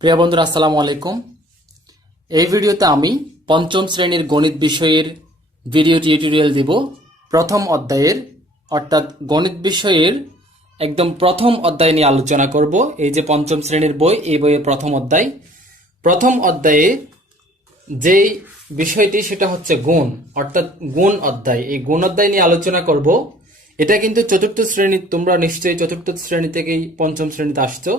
প্রিয় বন্ধুরা, আসসালামু আলাইকুম। এই ভিডিওতে আমি পঞ্চম শ্রেণীর গণিত বিষয়ের ভিডিও টিউটোরিয়াল দিব। প্রথম অধ্যায়ের অর্থাৎ গণিত বিষয়ের একদম প্রথম অধ্যায় নিয়ে আলোচনা করব। এই যে পঞ্চম শ্রেণীর বই, এই বইয়ের প্রথম অধ্যায়ে যেই বিষয়টি সেটা হচ্ছে গুণ, অর্থাৎ গুণ অধ্যায়। এই গুণ অধ্যায় নিয়ে আলোচনা করব। এটা কিন্তু চতুর্থ শ্রেণী, তোমরা নিশ্চয়ই চতুর্থ শ্রেণী থেকেই পঞ্চম শ্রেণীতে আসছো।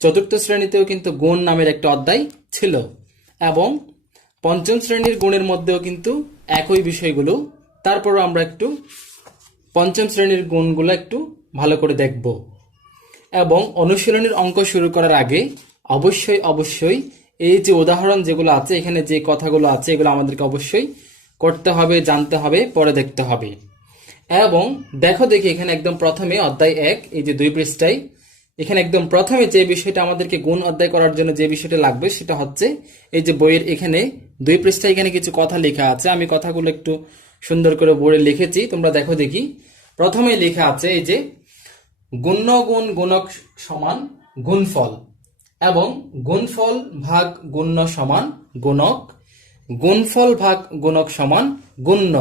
চতুর্থ শ্রেণীতেও কিন্তু গুণ নামের একটা অধ্যায় ছিল এবং পঞ্চম শ্রেণীর গুণের মধ্যেও কিন্তু একই বিষয়গুলো। তারপরও আমরা একটু পঞ্চম শ্রেণীর গুণগুলো একটু ভালো করে দেখব এবং অনুশীলনের অঙ্ক শুরু করার আগে অবশ্যই এই যে উদাহরণ যেগুলো আছে, এখানে যে কথাগুলো আছে, এগুলো আমাদেরকে অবশ্যই করতে হবে, জানতে হবে, পরে দেখতে হবে। এবং দেখি এখানে একদম প্রথমে অধ্যায় 1, এই যে 2 পৃষ্ঠায়, এখানে একদম প্রথমে যে বিষয়টা আমাদেরকে গুণ অধ্যায় করার জন্য যে বিষয়টা লাগবে সেটা হচ্ছে এই যে বইয়ের এখানে 2 পৃষ্ঠায় এখানে কিছু কথা লেখা আছে। আমি কথাগুলো একটু সুন্দর করে বোর্ডে লিখেছি, তোমরা দেখি। প্রথমে লেখা আছে এই যে গুণ্য গুণ গুণক সমান গুণফল এবং গুণফল ভাগ গুণ্য সমান গুণক, গুণফল ভাগ গুণক সমান গুণ্য।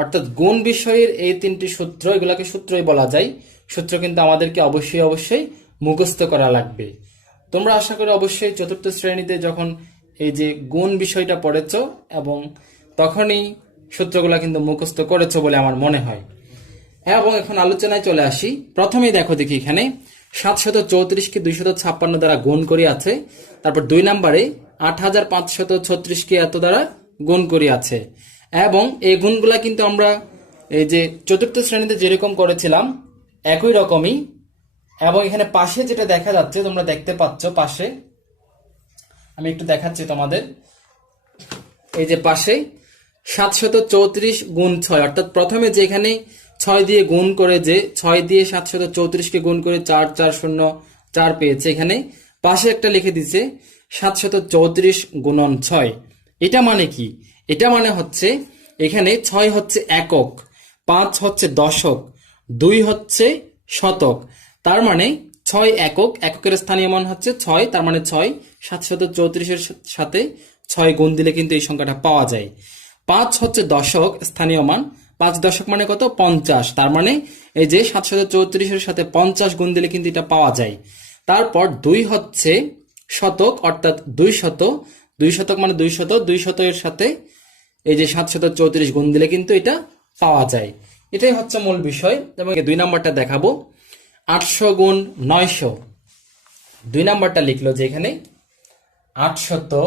অর্থাৎ গুণ বিষয়ের এই 3টি সূত্র, এগুলাকে সূত্রই বলা যায়। সূত্র কিন্তু আমাদেরকে অবশ্যই মুখস্থ করা লাগবে। তোমরা আশা করি অবশ্যই চতুর্থ শ্রেণীতে যখন এই যে গুণ বিষয়টা পড়েছ এবং তখনই সূত্রগুলা কিন্তু মুখস্থ করেছো বলে আমার মনে হয়। এবং এখন আলোচনায় চলে আসি। প্রথমেই দেখি এখানে 734কে 256 দ্বারা গুণ করি আছে। তারপর 2 নম্বরে 8536কে এত দ্বারা গুণ করি আছে। এবং এই গুণগুলা কিন্তু আমরা এই যে চতুর্থ শ্রেণীতে যেরকম করেছিলাম একই রকমই। এবং এখানে পাশে যেটা দেখা যাচ্ছে, তোমরা দেখতে পাচ্ছ পাশে, আমি একটু দেখাচ্ছি তোমাদের। এই যে পাশে 734 গুণ 6, অর্থাৎ প্রথমে যে এখানে 6 দিয়ে গুণ করে, যে 6 দিয়ে 734কে গুণ করে 4404 পেয়েছে, এখানে পাশে একটা লিখে দিছে 734 গুণন 6। এটা মানে কি? এটা মানে হচ্ছে এখানে 6 হচ্ছে একক, 5 হচ্ছে দশক, 2 হচ্ছে শতক। তার মানে 6 একক, এককের স্থানীয় মান হচ্ছে 6, তার মানে 6 734-এর সাথে 6 গুণ দিলে কিন্তু এই সংখ্যাটা পাওয়া যায়। 5 হচ্ছে দশক, স্থানীয় মান 5 দশক মানে কত? 50, তার মানে এই যে 734-এর সাথে 50 গুণ দিলে কিন্তু এটা পাওয়া যায়। তারপর 2 হচ্ছে শতক, অর্থাৎ 2 শতক মানে 200 এর সাথে এই যে 734 গুণ দিলে কিন্তু এটা পাওয়া যায়। এটাই হচ্ছে মূল বিষয়। এবং 2 নাম্বারটা দেখাবো, 800 গুণ 900। 2 নাম্বারটা লিখলো যে এখানে 800,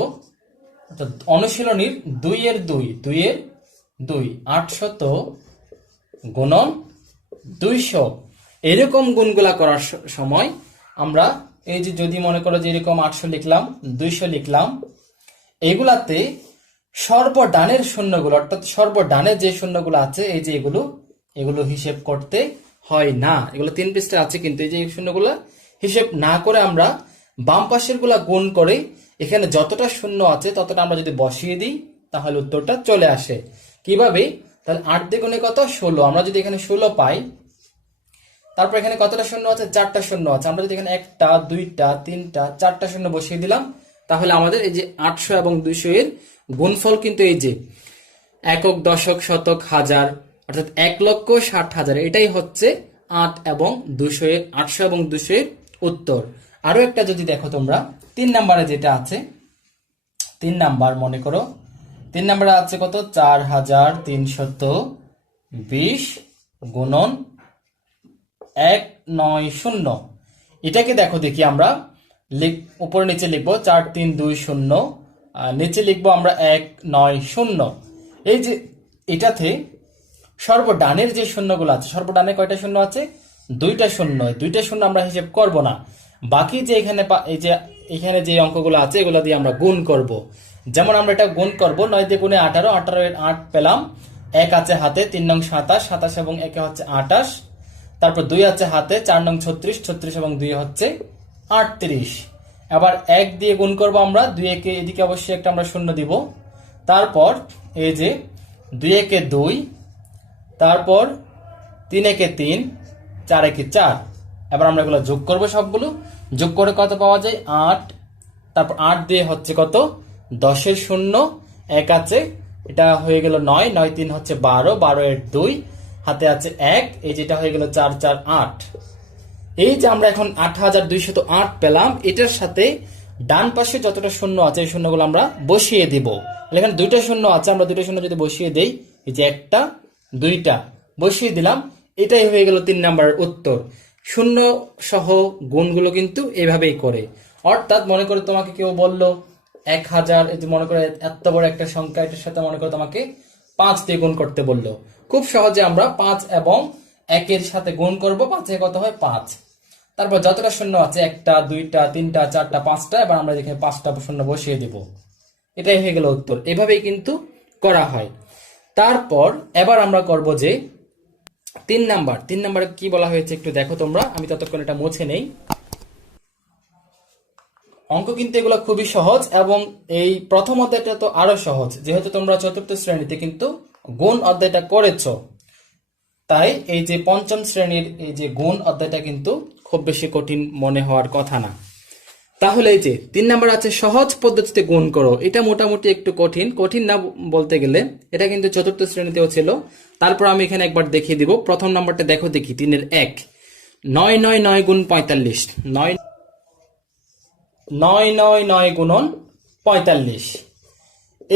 অর্থাৎ অনুশীলনীর 2 এর 2 800 গুণন 200। এরকম গুণগুলা করার সময় আমরা এই যে যদি মনে করো যে এরকম 800 লিখলাম, 200 লিখলাম, এগুলাতে সর্বডানের শূন্যগুলো, অর্থাৎ সর্বডানে যে শূন্যগুলো আছে, এই যে এগুলো হিসেব করতে হয় না। এগুলো 3 পৃষ্ঠায় আছে, কিন্তু এই যে শূন্যগুলো হিসেব না করে আমরা বাম পাশের গুলা গুণ করে এখানে যতটা শূন্য আছে ততটা আমরা যদি বসিয়ে দিই তাহলে উত্তরটা চলে আসে। কিভাবে? তাহলে 8 দ্বিগুণে কত? 16। আমরা যদি এখানে 16 পাই, তারপর এখানে কতটা শূন্য আছে? 4টা শূন্য আছে। আমরা যদি এখানে 1টা 2টা 3টা 4টা শূন্য বসিয়ে দিলাম, তাহলে আমাদের এই যে 800 এবং 200 এর গুণফল কিন্তু এই যে একক, দশক, শতক, হাজার, অর্থাৎ 1,60,000, এটাই হচ্ছে 8 এবং 200 এর 800 এবং 200 এর উত্তর। আরো একটা যদি দেখো তোমরা, 3 নম্বরে যেটা আছে, 3 নাম্বার মনে করো, 3 নম্বরে আছে কত? 4320 গুণন 190। এটাকে দেখি আমরা উপরে নিচে লিখবো 4320, নিচে লিখবো আমরা 190। এই যে এটাতে সর্বডানের যে শূন্যগুলো আছে, সর্বডানে কয়টা শূন্য আছে? 2টা শূন্য। 2টা শূন্য আমরা হিসেব করব না, বাকি যে এখানে যে অঙ্কগুলো আছে এগুলো দিয়ে আমরা গুণ করব। যেমন আমরা এটা গুণ করব, 9 দিয়ে গুণে 18, 18 এর 8 পেলাম, 1 আছে হাতে, 3 নং 27, 27 এবং 1 হচ্ছে 28, তারপর 2 আছে হাতে, 4 নং 36, 36 এবং 2 হচ্ছে 38। আবার 1 দিয়ে গুণ করব আমরা, 2 একে এদিকে অবশ্যই একটা আমরা শূন্য দিব। তারপর এই যে 2 একে 2, তারপর 3 একে 3, 4 একে 4। এবার আমরা এগুলো যোগ করব, সবগুলো যোগ করে কত পাওয়া যায়? 8 তারপর 8 দিয়ে হচ্ছে কত 10-এর শূন্য, 1 আছে, এটা হয়ে গেল 9, 9 3 হচ্ছে 12, 12 এর 2, হাতে আছে 1, এই যেটা হয়ে গেল 4 4 8। এই যে আমরা এখন 8208 পেলাম, এটার সাথে ডান পাশে যতটা শূন্য আছে এই শূন্যগুলো আমরা বসিয়ে দিব। এখানে দুইটা শূন্য আছে, আমরা দুইটা শূন্য যদি বসিয়ে দেই, এই যে একটা দুইটা বসিয়ে দিলাম, এটাই হয়ে গেল 3 নাম্বারের উত্তর। শূন্য সহ গুণগুলো কিন্তু এভাবেই করে। অর্থাৎ মনে করে তোমাকে কেউ বললো 1000, এই যে মনে করে এত বড় একটা সংখ্যা, এটার সাথে মনে করে তোমাকে 5 দিয়ে গুণ করতে বললো, খুব সহজে আমরা 5 এবং 1 এর সাথে গুণ করব, 5 এ কত হয় 5। তারপর যতটা শূন্য আছে, একটা দুইটা তিনটা চারটা পাঁচটা, এবার আমরা এখানে 5টা শূন্য বসিয়ে দিব, এটাই হয়ে গেল উত্তর। এভাবেই কিন্তু করা হয়। তারপর এবার আমরা করব যে 3 নাম্বার। 3 নাম্বারে কি বলা হয়েছে একটু দেখো তোমরা, আমি ততক্ষণ এটা মুছে নেই। অঙ্ক কিন্তু এগুলো খুবই সহজ, এবং এই প্রথম অধ্যায়টা তো আরো সহজ, যেহেতু তোমরা চতুর্থ শ্রেণীতে কিন্তু গুণ অধ্যায়টা করেছো, তাই এই যে পঞ্চম শ্রেণীর এই যে গুণ অধ্যায়টা কিন্তু খুব বেশি কঠিন মনে হওয়ার কথা না। তাহলে এই যে 3 নাম্বার আছে সহজ পদ্ধতিতে গুণ করো, এটা মোটামুটি একটু কঠিন, কঠিন না বলতে গেলে, এটা কিন্তু চতুর্থ শ্রেণীতেও ছিল। তারপর আমি এখানে একবার দেখিয়ে দিব। প্রথম নাম্বারটা দেখো দেখি, 3 এর 1, 9 9 9 গুণ 45, 9 9 9 9 গুণন 45।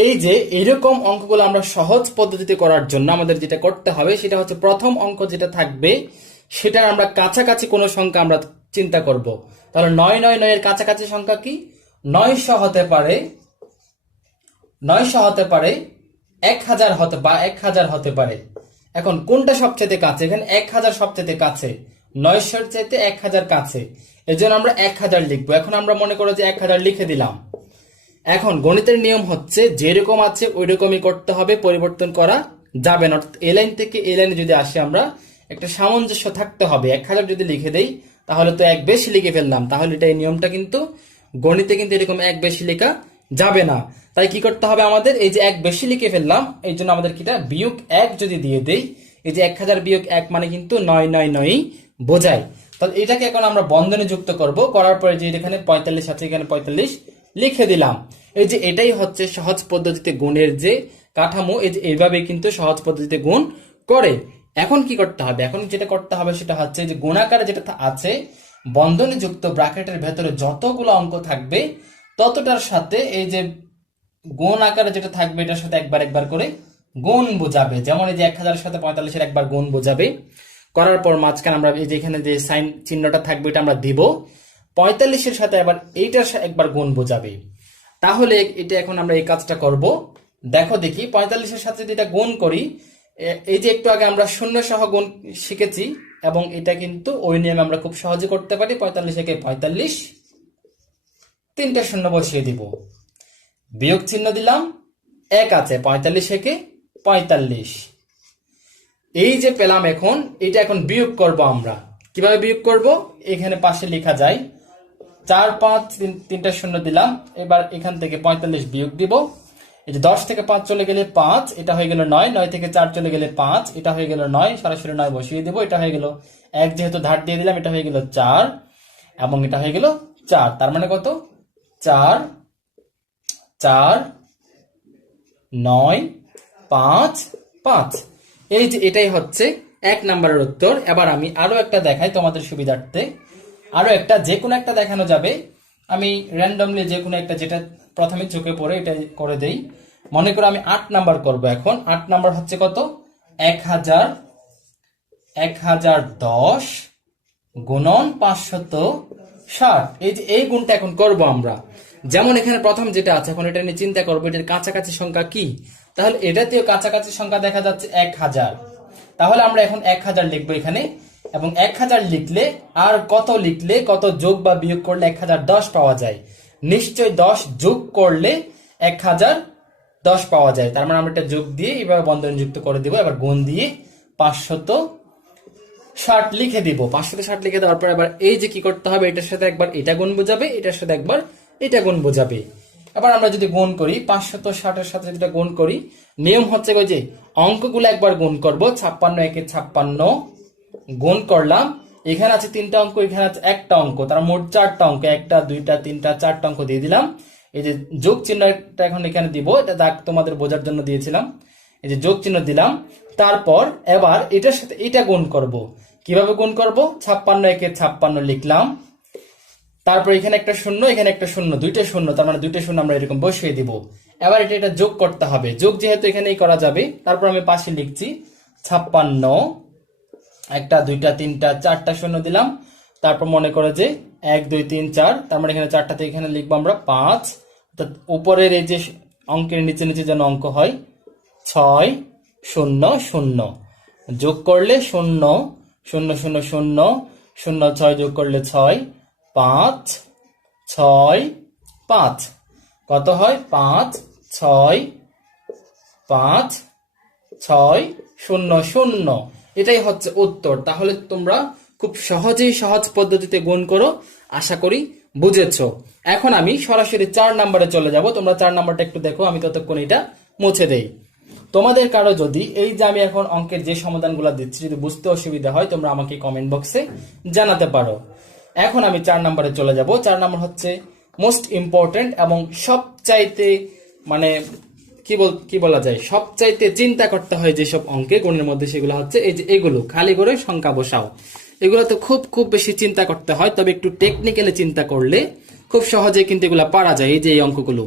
এই যে এইরকম অঙ্কগুলো আমরা সহজ পদ্ধতিতে করার জন্য আমাদের যেটা করতে হবে সেটা হচ্ছে, প্রথম অঙ্ক যেটা থাকবে সেটা আমরা কাছাকাছি কোনো সংখ্যা আমরা চিন্তা করব। তাহলে 9 9 9 এর কাছাকাছি সংখ্যা কি? 900 হতে পারে, 900 হতে পারে, 1000 হতে বা 1000 হতে পারে। এখন কোনটা সবচেয়ে কাছে? এখানে 1000 সবচেয়ে কাছে, 900-র চাইতে 1000 কাছে, এজন্য আমরা 1000 লিখবো। এখন আমরা মনে করো যে 1000 লিখে দিলাম। এখন গণিতের নিয়ম হচ্ছে যেরকম আছে ওই রকমই করতে হবে, পরিবর্তন করা যাবে না। এই লাইন থেকে এই লাইনে যদি আসি আমরা, একটা সামঞ্জস্য থাকতে হবে। 1000 যদি লিখে দেই তাহলে তো 1 বেশি লিখে ফেললাম, তাহলে এটা এই নিয়মটা কিন্তু গণিতে কিন্তু এরকম 1 বেশি লেখা যাবে না। তাই কি করতে হবে আমাদের? এই যে 1 বেশি লিখে ফেললাম, এই জন্য আমাদের কিটা বিয়োগ 1 যদি দিয়ে দেই, এই যে 1000 বিয়োগ 1 মানে কিন্তু 9 9 9 বোঝায়। তাহলে এটাকে এখন আমরা বন্ধনে যুক্ত করব, করার পরে যে এখানে 45 আছে, এখানে 45 লিখে দিলাম। এই যে এটাই হচ্ছে সহজ পদ্ধতিতে গুণের যে কাঠামো, এই যে এইভাবে কিন্তু সহজ পদ্ধতিতে গুণ করে। এখন কি করতে হবে? এখন যেটা করতে হবে সেটা হচ্ছে যে গুণাকারে যেটা আছে বন্ধনী যুক্ত ব্র্যাকেটের ভেতরে যতগুলো অঙ্ক থাকবে ততটার সাথে এই যে গুণ আকারে যেটা থাকবে এটার সাথে একবার একবার করে গুণ বোঝাবে। যেমন এই যে 1000-এর সাথে 45-এর একবার গুণ বোঝাবে, করার পর মাঝখানে আমরা এই যে এখানে যে সাইন চিহ্নটা থাকবে এটা আমরা দিব, 45-এর সাথে আবার এইটার একবার গুণ বোঝাবে। তাহলে এটা এখন আমরা এই কাজটা করব। দেখো দেখি, 45-এর সাথে যদি এটা গুণ করি, এই যে একটু আগে আমরা শূন্য সহ গুণ শিখেছি, এবং এটা কিন্তু ওই নিয়মে আমরা খুব সহজে করতে পারি। 45-একে 45, 3টে শূন্য বসিয়ে দিব, বিয়োগ চিহ্ন দিলাম, 1 আছে, 45-একে 45। এই যে পেলাম, এখন এটা এখন বিয়োগ করব আমরা। কিভাবে বিয়োগ করব? এখানে পাশে লেখা যায় 4 5 3টে শূন্য দিলাম, এবার এখান থেকে 45 বিয়োগ দিব। এই যে 10 থেকে 5 চলে গেলে 5, এটা হয়ে গেল 9, 9 থেকে 4 চলে গেলে 5, এটা হয়ে গেল 9, সরাসরি 9 বসিয়ে দেব, এটা হয়ে গেল 1, যেহেতু ধার দিয়ে দিলাম, এটা হয়ে গেল 4, এবং এটা হয়ে গেল 4। তার মানে কত? 4 4 9 5 5। এই যে এটাই হচ্ছে 1 নাম্বারের উত্তর। এবার আমি আরো একটা দেখাই তোমাদের সুবিধার্থে, আরো একটা, যে কোনো একটা দেখানো যাবে। আমি র্যান্ডমলি যে কোনো একটা যেটা প্রথমে চোখে পড়ে এটা করে দেই। মনে করো আমি 8 নাম্বার করব। এখন 8 নাম্বার হচ্ছে কত? 1010 গুণন 560। এই যে এই গুণটা এখন করব আমরা। যেমন এখানে প্রথম যেটা আছে, এখন এটা নিয়ে চিন্তা করবো এটার কাছাকাছি সংখ্যা কি। তাহলে এটাতেও কাছাকাছি সংখ্যা দেখা যাচ্ছে 1000। তাহলে আমরা এখন 1000 লিখবো এখানে, এবং 1000 লিখলে আর কত লিখলে, কত যোগ বা বিয়োগ করলে 1010 পাওয়া যায়। নিশ্চয় 10 যোগ করলে 1010 পাওয়া যায়। তার মানে আমরা এটা যোগ দিয়ে এভাবে বন্ধনী যুক্ত করে দিব। এবার গুণ দিয়ে 560 লিখে দিব। 560 লিখে দেওয়ার পর এবার এই যে কি করতে হবে, এটার সাথে একবার এটা গুণ বোঝাবে, এটার সাথে একবার এটা গুণ বোঝাবে। এবার আমরা যদি গুণ করি, 560-এর সাথে যদি গুণ করি, নিয়ম হচ্ছে যে অঙ্কগুলো একবার গুণ করব। 56 একে 56 গুণ করলাম, এখানে আছে 3টা অঙ্ক, এখানে আছে একটা অঙ্ক, তার মোট 4টা অঙ্ক, 1টা 2টা 3টা 4টা অঙ্ক দিয়ে দিলাম। এই যে যোগ চিহ্নটা এখন এখানে দিব, এটা দাগ তোমাদের বোঝার জন্য দিয়েছিলাম। এই যে যোগ চিহ্ন দিলাম। তারপর এবার এটার সাথে এটা গুণ করব। কিভাবে গুণ করব? 56 একে 56 লিখলাম। তারপর এখানে একটা শূন্য, এখানে একটা শূন্য, দুইটা শূন্য, তার মানে দুইটা শূন্য আমরা এরকম বসিয়ে দিব। এবার এটা যোগ করতে হবে, যোগ যেহেতু এখানেই করা যাবে, তারপর আমি পাশে লিখছি 56, 1টা 2টা 3টা 4টা শূন্য দিলাম। তারপর মনে করো যে 1 2 3 4, তার মানে এখানে 4টাতে এখানে লিখবো আমরা 5। অর্থাৎ উপরের এই যে অঙ্কের নিচে নিচে যেন অঙ্ক হয় 6 0 0, যোগ করলে 0 0 0 0 0 6, যোগ করলে 6 5 6 5, কত হয়? 5 6 5 6 0 0। এটাই হচ্ছে উত্তর। তাহলে তোমরা খুব সহজেই সহজ পদ্ধতিতে গুণ করো, আশা করি বুঝেছো। এখন আমি সরাসরি 4 নম্বরে চলে যাব। তোমরা 4 নম্বরটা একটু দেখো, আমি ততক্ষণ এটা মুছে দেই। তোমাদের কারো যদি এই যে আমি এখন অঙ্কের যে সমাধানগুলো দিচ্ছি যদি বুঝতে অসুবিধা হয়, তোমরা আমাকে কমেন্ট বক্সে জানাতে পারো। এখন আমি 4 নম্বরে চলে যাব। 4 নম্বর হচ্ছে মোস্ট ইম্পর্টেন্ট এবং সবচাইতে মানে কি বলা যায়, সবচাইতে চিন্তা করতে হয় যেসব অঙ্কে গণের মধ্যে, সেগুলো হচ্ছে এই যে এগুলো খালি করে সংখ্যা বসাও। এগুলো তো খুব বেশি চিন্তা করতে হয়, তবে একটু টেকনিক্যালি চিন্তা করলে খুব সহজে কিন্তু এগুলো পারা যায়। এই যে এই অঙ্কগুলো